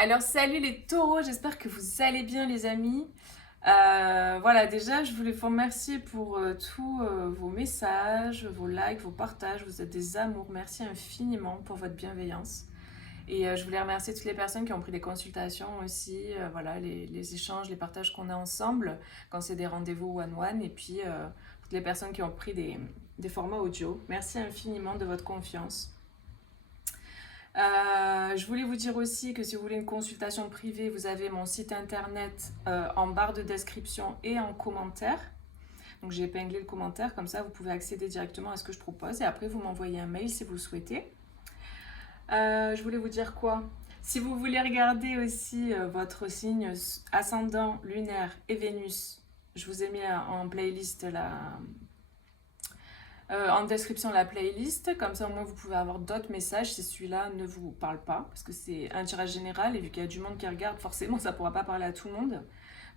Alors salut les taureaux, j'espère que vous allez bien les amis. Voilà, déjà je voulais vous remercier pour tous vos messages, vos likes, vos partages, vous êtes des amours, merci infiniment pour votre bienveillance. Et je voulais remercier toutes les personnes qui ont pris des consultations aussi, voilà, les échanges, les partages qu'on a ensemble quand c'est des rendez-vous one-one, et puis toutes les personnes qui ont pris des formats audio. Merci infiniment de votre confiance. Je voulais vous dire aussi que si vous voulez une consultation privée, vous avez mon site internet en barre de description et en commentaire. Donc j'ai épinglé le commentaire, comme ça vous pouvez accéder directement à ce que je propose et après vous m'envoyez un mail si vous le souhaitez. Je voulais vous dire quoi? Si vous voulez regarder aussi votre signe ascendant, lunaire et Vénus, je vous ai mis en playlist en description la playlist, comme ça au moins vous pouvez avoir d'autres messages si celui-là ne vous parle pas, parce que c'est un tirage général et vu qu'il y a du monde qui regarde, forcément ça ne pourra pas parler à tout le monde.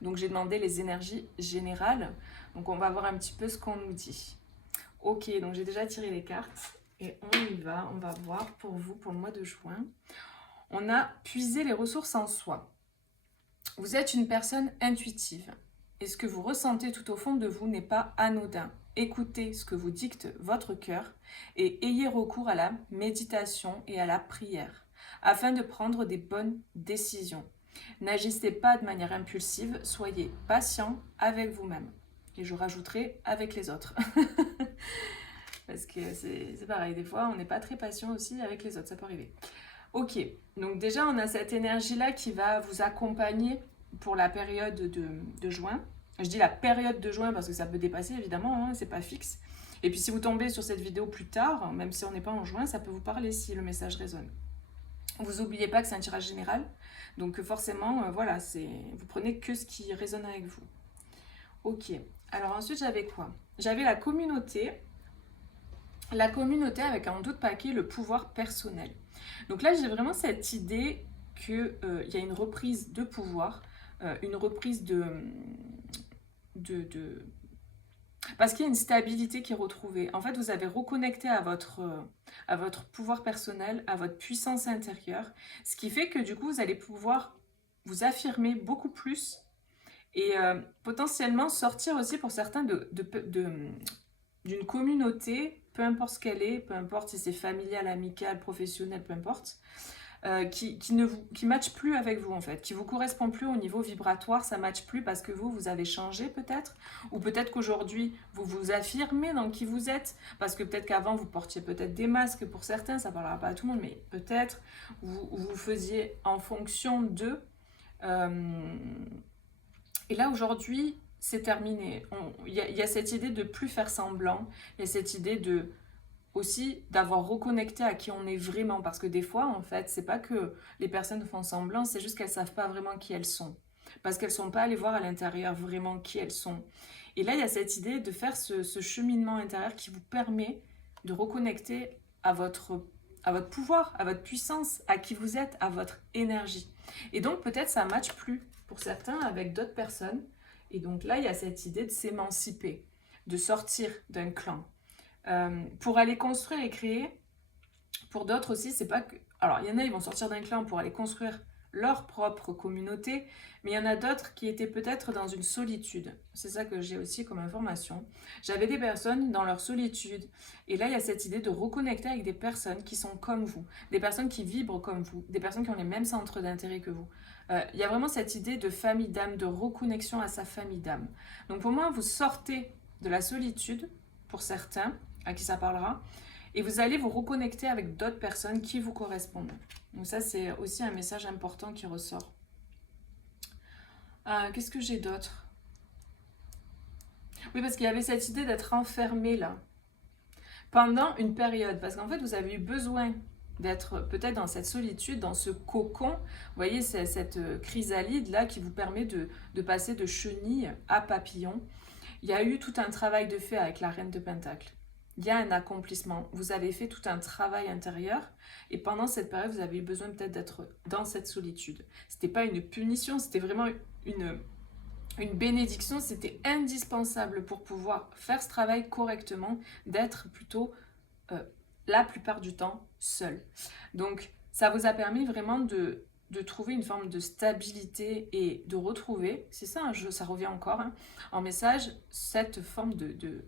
Donc j'ai demandé les énergies générales, donc on va voir un petit peu ce qu'on nous dit. Ok, donc j'ai déjà tiré les cartes et on y va, on va voir pour vous pour le mois de juin. On a puisé les ressources en soi. Vous êtes une personne intuitive et ce que vous ressentez tout au fond de vous n'est pas anodin. Écoutez ce que vous dicte votre cœur et ayez recours à la méditation et à la prière afin de prendre des bonnes décisions. N'agissez pas de manière impulsive, soyez patient avec vous-même. Et je rajouterai avec les autres. Parce que c'est pareil, des fois on n'est pas très patient aussi avec les autres, ça peut arriver. Ok, donc déjà on a cette énergie-là qui va vous accompagner pour la période de juin. Je dis la période de juin parce que ça peut dépasser évidemment, hein, c'est pas fixe. Et puis si vous tombez sur cette vidéo plus tard, même si on n'est pas en juin, ça peut vous parler si le message résonne. Vous n'oubliez pas que c'est un tirage général, donc forcément, voilà, vous prenez que ce qui résonne avec vous. Ok, alors ensuite j'avais quoi? J'avais la communauté avec un doute paquet, le pouvoir personnel. Donc là, j'ai vraiment cette idée qu'il y a une reprise de pouvoir, une reprise de... Parce qu'il y a une stabilité qui est retrouvée. En fait, vous avez reconnecté à votre pouvoir personnel, à votre puissance intérieure, ce qui fait que du coup, vous allez pouvoir vous affirmer beaucoup plus et potentiellement sortir aussi pour certains d'une communauté, peu importe ce qu'elle est, peu importe si c'est familial, amical, professionnel, peu importe, qui matche plus avec vous en fait, qui vous correspond plus au niveau vibratoire, ça matche plus parce que vous avez changé peut-être, ou peut-être qu'aujourd'hui vous vous affirmez dans qui vous êtes, parce que peut-être qu'avant vous portiez peut-être des masques pour certains, ça parlera pas à tout le monde, mais peut-être vous faisiez en fonction d'eux. Et là aujourd'hui c'est terminé. Il y a cette idée de plus faire semblant, il y a cette idée de aussi d'avoir reconnecté à qui on est vraiment, parce que des fois en fait c'est pas que les personnes font semblant, c'est juste qu'elles savent pas vraiment qui elles sont, parce qu'elles sont pas allées voir à l'intérieur vraiment qui elles sont. Et là il y a cette idée de faire ce cheminement intérieur qui vous permet de reconnecter à votre pouvoir, à votre puissance, à qui vous êtes, à votre énergie. Et donc peut-être ça matche plus pour certains avec d'autres personnes, et donc là il y a cette idée de s'émanciper, de sortir d'un clan. Pour aller construire et créer, pour d'autres aussi, c'est pas que... Alors, il y en a, ils vont sortir d'un clan pour aller construire leur propre communauté, mais il y en a d'autres qui étaient peut-être dans une solitude. C'est ça que j'ai aussi comme information. J'avais des personnes dans leur solitude, et là, il y a cette idée de reconnecter avec des personnes qui sont comme vous, des personnes qui vibrent comme vous, des personnes qui ont les mêmes centres d'intérêt que vous. Il y a vraiment cette idée de famille d'âme, de reconnexion à sa famille d'âme. Donc pour moi, vous sortez de la solitude, pour certains, à qui ça parlera, et vous allez vous reconnecter avec d'autres personnes qui vous correspondent. Donc ça, c'est aussi un message important qui ressort. Qu'est-ce que j'ai d'autre? Oui, parce qu'il y avait cette idée d'être enfermé là, pendant une période, parce qu'en fait, vous avez eu besoin d'être peut-être dans cette solitude, dans ce cocon, vous voyez, c'est cette chrysalide là qui vous permet de passer de chenille à papillon. Il y a eu tout un travail de fait avec la reine de Pentacle. Il y a un accomplissement. Vous avez fait tout un travail intérieur et pendant cette période, vous avez eu besoin peut-être d'être dans cette solitude. C'était pas une punition, c'était vraiment une bénédiction. C'était indispensable pour pouvoir faire ce travail correctement, d'être plutôt la plupart du temps seul. Donc, ça vous a permis vraiment de trouver une forme de stabilité et de retrouver, c'est ça, ça revient encore hein, en message, cette forme de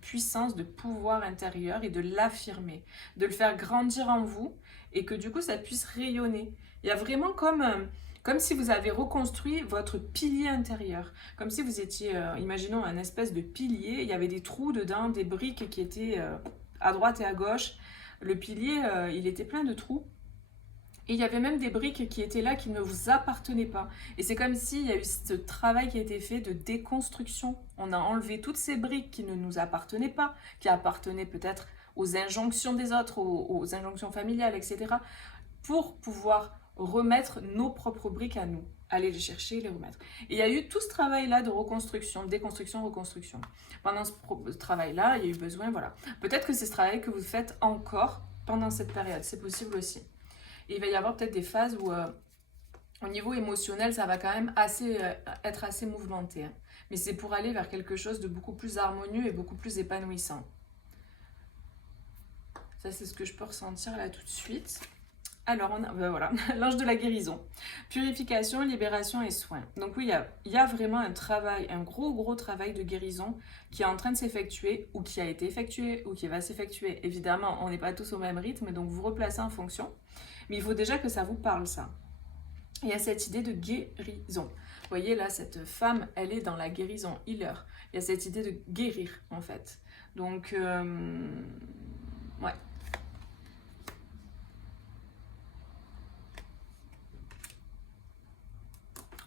puissance, de pouvoir intérieur et de l'affirmer, de le faire grandir en vous et que du coup ça puisse rayonner. Il y a vraiment comme si vous avez reconstruit votre pilier intérieur, comme si vous étiez, imaginons un espèce de pilier, il y avait des trous dedans, des briques qui étaient à droite et à gauche. Le pilier, il était plein de trous. Et il y avait même des briques qui étaient là qui ne vous appartenaient pas. Et c'est comme s'il y a eu ce travail qui a été fait de déconstruction. On a enlevé toutes ces briques qui ne nous appartenaient pas, qui appartenaient peut-être aux injonctions des autres, aux injonctions familiales, etc. pour pouvoir remettre nos propres briques à nous. Aller les chercher, les remettre. Et il y a eu tout ce travail-là de reconstruction, de déconstruction, reconstruction. Pendant ce travail-là, il y a eu besoin, voilà. Peut-être que c'est ce travail que vous faites encore pendant cette période. C'est possible aussi. Et il va y avoir peut-être des phases où, au niveau émotionnel, ça va quand même être assez mouvementé. Hein. Mais c'est pour aller vers quelque chose de beaucoup plus harmonieux et beaucoup plus épanouissant. Ça, c'est ce que je peux ressentir là tout de suite. Alors, voilà, l'ange de la guérison. Purification, libération et soin. Donc oui, il y a vraiment un travail, un gros travail de guérison qui est en train de s'effectuer, ou qui a été effectué, ou qui va s'effectuer. Évidemment, on n'est pas tous au même rythme, donc vous replacez en fonction. Mais il faut déjà que ça vous parle, ça. Il y a cette idée de guérison. Vous voyez, là, cette femme, elle est dans la guérison, healer. Il y a cette idée de guérir, en fait. Donc, ouais.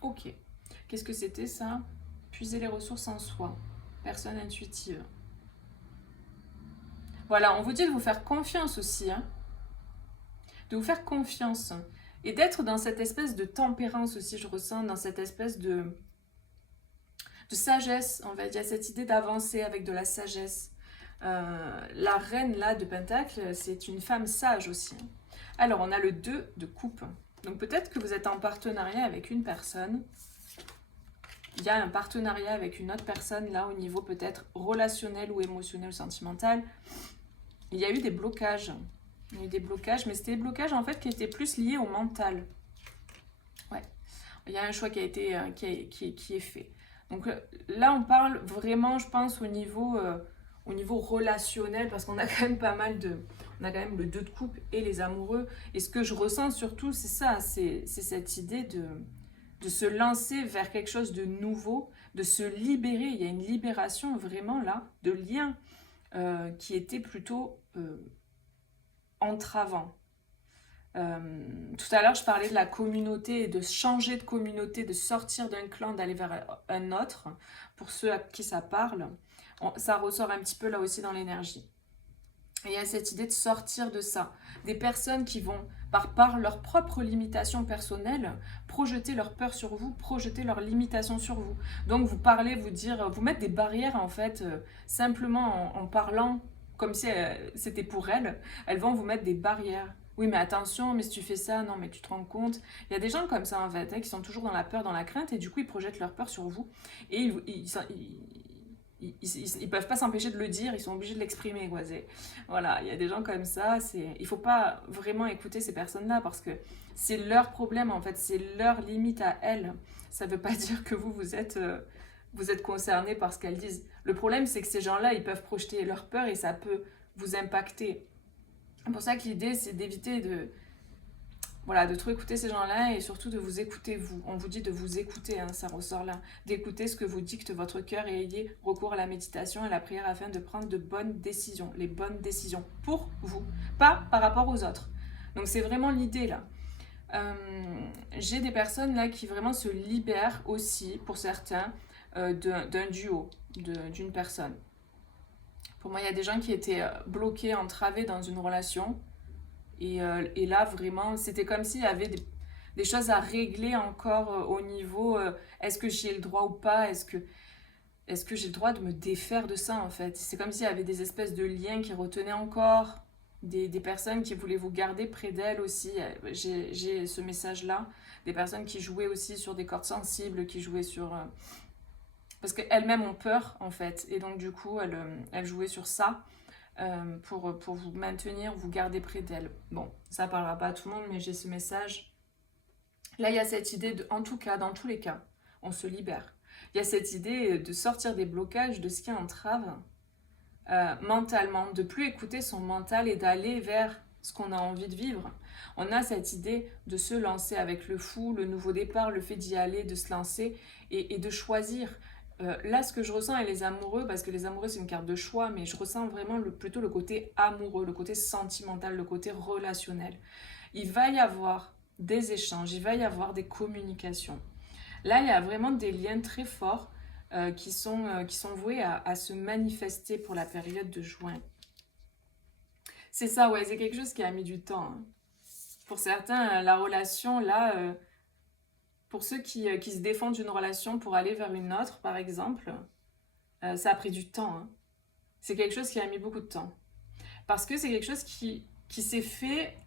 Ok. Qu'est-ce que c'était ça? Puiser les ressources en soi. Personne intuitive. Voilà, on vous dit de vous faire confiance aussi. Hein. De vous faire confiance. Et d'être dans cette espèce de tempérance aussi, je ressens, dans cette espèce de sagesse, en fait. Il y a cette idée d'avancer avec de la sagesse. La reine, là, de Pentacle, c'est une femme sage aussi. Hein. Alors, on a le 2 de coupe. Donc, peut-être que vous êtes en partenariat avec une personne. Il y a un partenariat avec une autre personne, là, au niveau peut-être relationnel ou émotionnel ou sentimental. Il y a eu des blocages. Il y a eu des blocages, mais c'était des blocages, en fait, qui étaient plus liés au mental. Ouais. Il y a un choix qui a été, qui est fait. Donc là, on parle vraiment, je pense, au niveau relationnel, parce qu'on a quand même pas mal de... On a quand même le 2 de coupe et les amoureux. Et ce que je ressens surtout, c'est ça, c'est cette idée de se lancer vers quelque chose de nouveau, de se libérer. Il y a une libération vraiment là, de liens qui étaient plutôt entravants. Tout à l'heure, je parlais de la communauté, de changer de communauté, de sortir d'un clan, d'aller vers un autre. Pour ceux à qui ça parle, ça ressort un petit peu là aussi dans l'énergie. Et il y a cette idée de sortir de ça. Des personnes qui vont, par leurs propres limitations personnelles, projeter leur peur sur vous, projeter leurs limitations sur vous. Donc vous parlez, vous dire, vous mettre des barrières en fait, simplement en parlant comme si c'était pour elles. Elles vont vous mettre des barrières. Oui, mais attention, mais si tu fais ça, non, mais tu te rends compte. Il y a des gens comme ça en fait, hein, qui sont toujours dans la peur, dans la crainte, et du coup ils projettent leur peur sur vous. Et ils peuvent pas s'empêcher de le dire, ils sont obligés de l'exprimer. Voilà, il y a des gens comme ça, il faut pas vraiment écouter ces personnes-là parce que c'est leur problème en fait, c'est leur limite à elles. Ça veut pas dire que vous êtes concerné par ce qu'elles disent. Le problème c'est que ces gens-là, ils peuvent projeter leur peur et ça peut vous impacter. C'est pour ça que l'idée c'est d'éviter de trop écouter ces gens-là et surtout de vous écouter vous. On vous dit de vous écouter, hein, ça ressort là. D'écouter ce que vous dicte votre cœur et ayez recours à la méditation et à la prière afin de prendre de bonnes décisions. Les bonnes décisions pour vous, pas par rapport aux autres. Donc c'est vraiment l'idée là. J'ai des personnes là qui vraiment se libèrent aussi, pour certains, d'un duo, d'une personne. Pour moi, il y a des gens qui étaient bloqués, entravés dans une relation. Et là, vraiment, c'était comme s'il y avait des choses à régler encore au niveau est-ce que j'ai le droit ou pas, est-ce que j'ai le droit de me défaire de ça en fait. C'est comme s'il y avait des espèces de liens qui retenaient encore, des personnes qui voulaient vous garder près d'elles aussi. J'ai ce message-là, des personnes qui jouaient aussi sur des cordes sensibles, qui jouaient sur... parce qu'elles-mêmes ont peur en fait, et donc du coup, elles jouaient sur ça. Pour vous maintenir, vous garder près d'elle. Bon, ça parlera pas à tout le monde, mais j'ai ce message Là, il y a cette idée de, en tout cas, dans tous les cas, on se libère. Il y a cette idée de sortir des blocages, de ce qui entrave mentalement, de plus écouter son mental et d'aller vers ce qu'on a envie de vivre. On a cette idée de se lancer avec le fou, le nouveau départ, le fait d'y aller, de se lancer et de choisir. Là, ce que je ressens avec les amoureux, parce que les amoureux c'est une carte de choix, mais je ressens vraiment plutôt le côté amoureux, le côté sentimental, le côté relationnel. Il va y avoir des échanges, il va y avoir des communications. Là, il y a vraiment des liens très forts qui sont voués à se manifester pour la période de juin. C'est ça, ouais, c'est quelque chose qui a mis du temps, hein. Pour certains, la relation, là, pour ceux qui se défendent d'une relation pour aller vers une autre, par exemple, ça a pris du temps, hein. C'est quelque chose qui a mis beaucoup de temps. Parce que c'est quelque chose qui s'est fait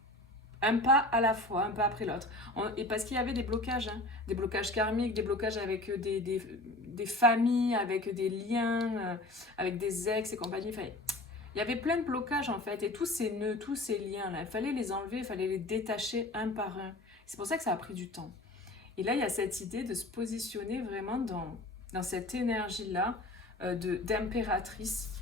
un pas à la fois, un pas après l'autre. Et parce qu'il y avait des blocages karmiques, des blocages avec des familles, avec des liens, avec des ex et compagnie. Enfin, il y avait plein de blocages en fait, et tous ces nœuds, tous ces liens-là, il fallait les enlever, il fallait les détacher un par un. C'est pour ça que ça a pris du temps. Et là, il y a cette idée de se positionner vraiment dans cette énergie-là d'impératrice.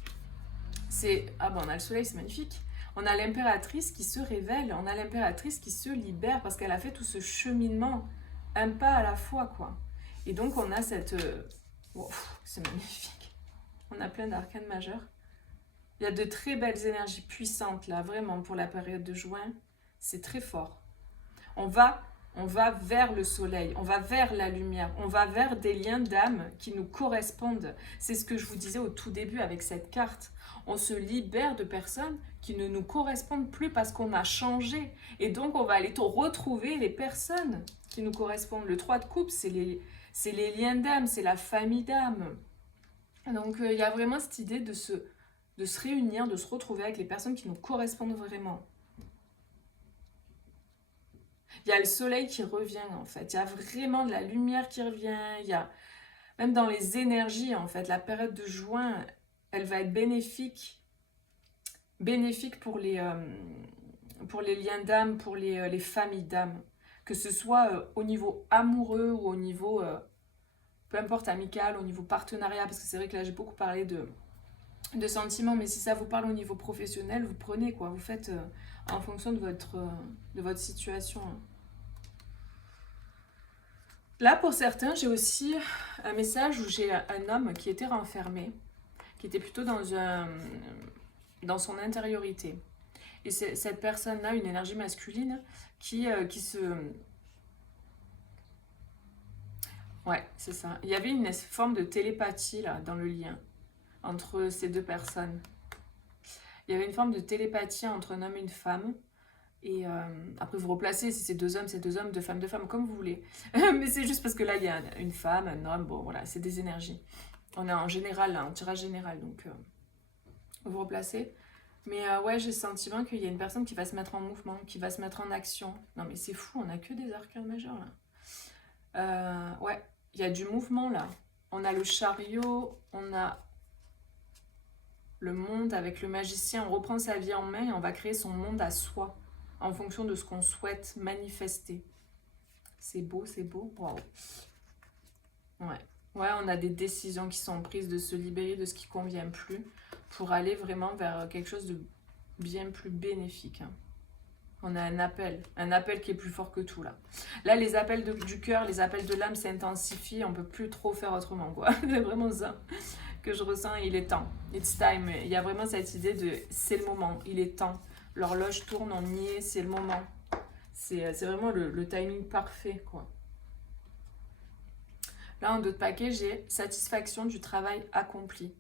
Ah bon, on a le soleil, c'est magnifique. On a l'impératrice qui se révèle, on a l'impératrice qui se libère parce qu'elle a fait tout ce cheminement un pas à la fois, quoi. Et donc on a cette... Wow, c'est magnifique. On a plein d'arcanes majeurs. Il y a de très belles énergies puissantes là, vraiment, pour la période de juin. C'est très fort. On va vers le soleil, on va vers la lumière, on va vers des liens d'âme qui nous correspondent. C'est ce que je vous disais au tout début avec cette carte. On se libère de personnes qui ne nous correspondent plus parce qu'on a changé. Et donc, on va aller retrouver les personnes qui nous correspondent. Le 3 de coupe, c'est les liens d'âme, c'est la famille d'âme. Donc, il y a vraiment cette idée de se réunir, de se retrouver avec les personnes qui nous correspondent vraiment. Il y a le soleil qui revient en fait, il y a vraiment de la lumière qui revient, il y a même dans les énergies en fait, la période de juin, elle va être bénéfique pour les liens d'âme, pour les familles d'âme, que ce soit au niveau amoureux ou au niveau, peu importe, amical, au niveau partenariat, parce que c'est vrai que là j'ai beaucoup parlé de sentiments, mais si ça vous parle au niveau professionnel, vous prenez quoi, vous faites en fonction de votre situation, hein. Là, pour certains, j'ai aussi un message où j'ai un homme qui était renfermé, qui était plutôt dans son intériorité. Et cette personne-là, une énergie masculine, qui se... Ouais, c'est ça. Il y avait une forme de télépathie, là, dans le lien, entre ces deux personnes. Il y avait une forme de télépathie entre un homme et une femme. Et après, vous replacez, si c'est deux hommes, deux femmes, comme vous voulez. Mais c'est juste parce que là, il y a une femme, un homme, bon, voilà, c'est des énergies. On est en général, là, en tirage général, donc vous replacez. Mais ouais, j'ai le sentiment qu'il y a une personne qui va se mettre en mouvement, qui va se mettre en action. Non, mais c'est fou, on a que des arcanes majeurs, là. Ouais, il y a du mouvement, là. On a le chariot, on a le monde avec le magicien. On reprend sa vie en main et on va créer son monde à soi, en fonction de ce qu'on souhaite manifester. C'est beau, waouh. Ouais. Ouais, on a des décisions qui sont prises de se libérer de ce qui ne convient plus pour aller vraiment vers quelque chose de bien plus bénéfique, hein. On a un appel qui est plus fort que tout là. Là, les appels du cœur, les appels de l'âme s'intensifient, on ne peut plus trop faire autrement, quoi. C'est vraiment ça que je ressens, il est temps. It's time. Il y a vraiment cette idée de c'est le moment, il est temps. L'horloge tourne, on y est, c'est le moment. C'est vraiment le timing parfait, quoi. Là, en d'autres paquets, j'ai satisfaction du travail accompli.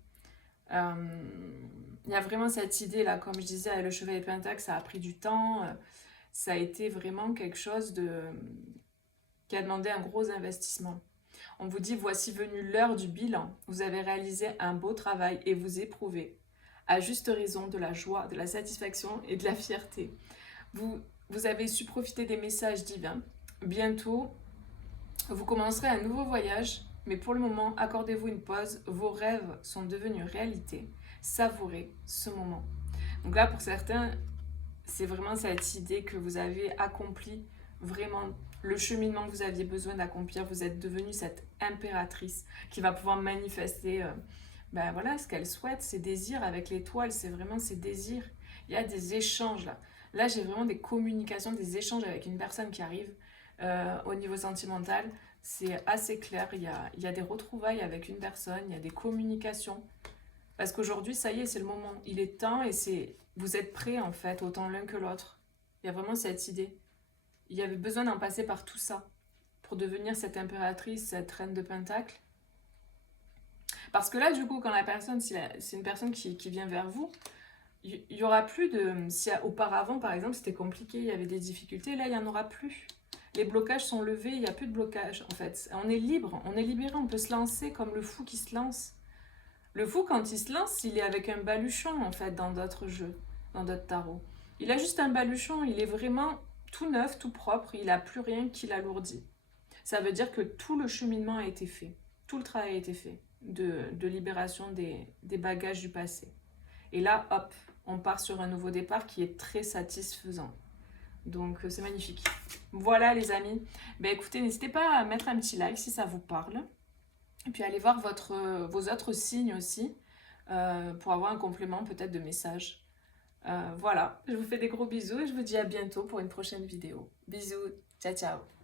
Il y a vraiment cette idée, là, comme je disais, avec le Chevalier de Pentacle, ça a pris du temps. Ça a été vraiment quelque chose qui a demandé un gros investissement. On vous dit, voici venue l'heure du bilan. Vous avez réalisé un beau travail et vous éprouvez, à juste raison, de la joie, de la satisfaction et de la fierté. Vous avez su profiter des messages divins. Bientôt, vous commencerez un nouveau voyage, mais pour le moment, accordez-vous une pause. Vos rêves sont devenus réalité. Savourez ce moment. Donc là, pour certains, c'est vraiment cette idée que vous avez accompli vraiment le cheminement que vous aviez besoin d'accomplir, vous êtes devenue cette impératrice qui va pouvoir manifester ben voilà, ce qu'elle souhaite, ses désirs avec l'étoile, c'est vraiment ses désirs. Il y a des échanges là. Là, j'ai vraiment des communications, des échanges avec une personne qui arrive au niveau sentimental. C'est assez clair, il y a des retrouvailles avec une personne, il y a des communications. Parce qu'aujourd'hui, ça y est, c'est le moment. Il est temps et vous êtes prêts en fait, autant l'un que l'autre. Il y a vraiment cette idée. Il y avait besoin d'en passer par tout ça pour devenir cette impératrice, cette reine de Pentacle. Parce que là, du coup, quand la personne, si c'est une personne qui vient vers vous, il y aura plus de... Si auparavant, par exemple, c'était compliqué, il y avait des difficultés, là, il n'y en aura plus. Les blocages sont levés, il n'y a plus de blocage, en fait. On est libre, on est libéré, on peut se lancer comme le fou qui se lance. Le fou, quand il se lance, il est avec un baluchon, en fait, dans d'autres jeux, dans d'autres tarots. Il a juste un baluchon, il est vraiment tout neuf, tout propre, il n'a plus rien qui l'alourdit. Ça veut dire que tout le cheminement a été fait, tout le travail a été fait de libération des bagages du passé. Et là, hop, on part sur un nouveau départ qui est très satisfaisant. Donc c'est magnifique. Voilà les amis. Ben écoutez, n'hésitez pas à mettre un petit like si ça vous parle. Et puis allez voir vos autres signes aussi pour avoir un complément peut-être de message. Voilà, je vous fais des gros bisous et je vous dis à bientôt pour une prochaine vidéo. Bisous, ciao ciao.